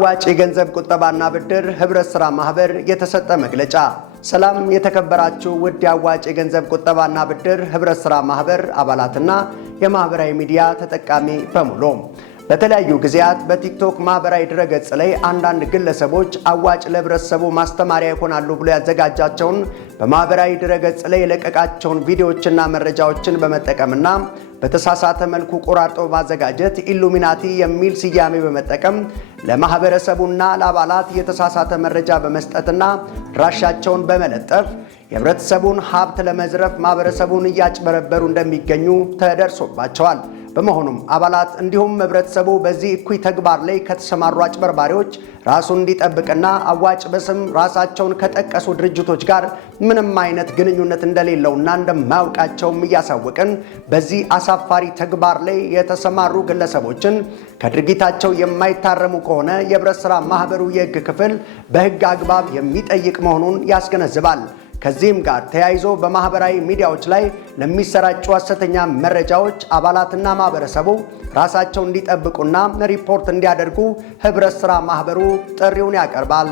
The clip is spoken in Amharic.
ከአዋጭ የገንዘብ ቁጠባና ብድር ህብረት ሥራ ማህበር የተሰጠ መግለጫ። ሰላም የተከበራችሁ ውድ የአዋጭ የገንዘብ ቁጠባና ብድር ህብረት ሥራ ማህበር አባላትና የማህበራዊ ሚዲያ ተጠቃሚ በሙሉ በተለያዩ ጊዜያት በቲክቶክ ማህበራዊ ድረገጽ ላይ አንዳንድ ግለሰቦች አዋጭ ለህብረተሰቡ ማስተማሪያ ይሆናሉ ብሎ ያዘጋጃቸውን በማህበራዊ ድረገጽ ላይ የለቀቃቸውን ቪዲዮዎችና መረጃዎችን በመጠቀምና በተሳሳተ መልኩ ቆራርጦ ማዘጋጀት ኢሉሚናቲ የሚል ስያሜ በመጠቀም ለማህበረሰቡና ለአባላት የተሳሳተ መረጃ በመስጠትና ድራሻቸውን በመለጠፍ የህብረተሰቡን ሀብት ለመዝረፍ ማህበረሰቡን እያጭበረበሩ እንደሚገኙ ተደርሶባቸዋል። በመሆኑም አባላት እንዲሁም ህብረተሰቡ በዚህ እኩይ ተግባር ላይ ከተሰማሩ አጭበርባሪዎች ራሱን እንዲጠብቅና አዋጭ በስም ራሳቸውን ከጠቀሱ ድርጅቶች ጋር ምንም አይነት ግንኙነት እንደሌለውና እንደማያውቃቸውም እያሳወቅን በዚህ አሳፋሪ ተግባር ላይ የተሰማሩ ግለሰቦችን ከድርጊታቸው የማይታረሙ ከሆነ የህብረት ሥራ ማህበሩ የህግ ክፍል በህግ አግባብ የሚጠይቅ መሆኑን ያስገነዝባል። ከዚህም ጋር ተያይዞ በማህበራዊ ሚዲያዎች ላይ ለሚሰራጩ ሐሰተኛ መረጃዎች አባላትና ማህበረሰቡ ራሳቸውን እንዲጠብቁና ሪፖርት እንዲያደርጉ ህብረት ሥራ ማህበሩ ጥሪውን ያቀርባል።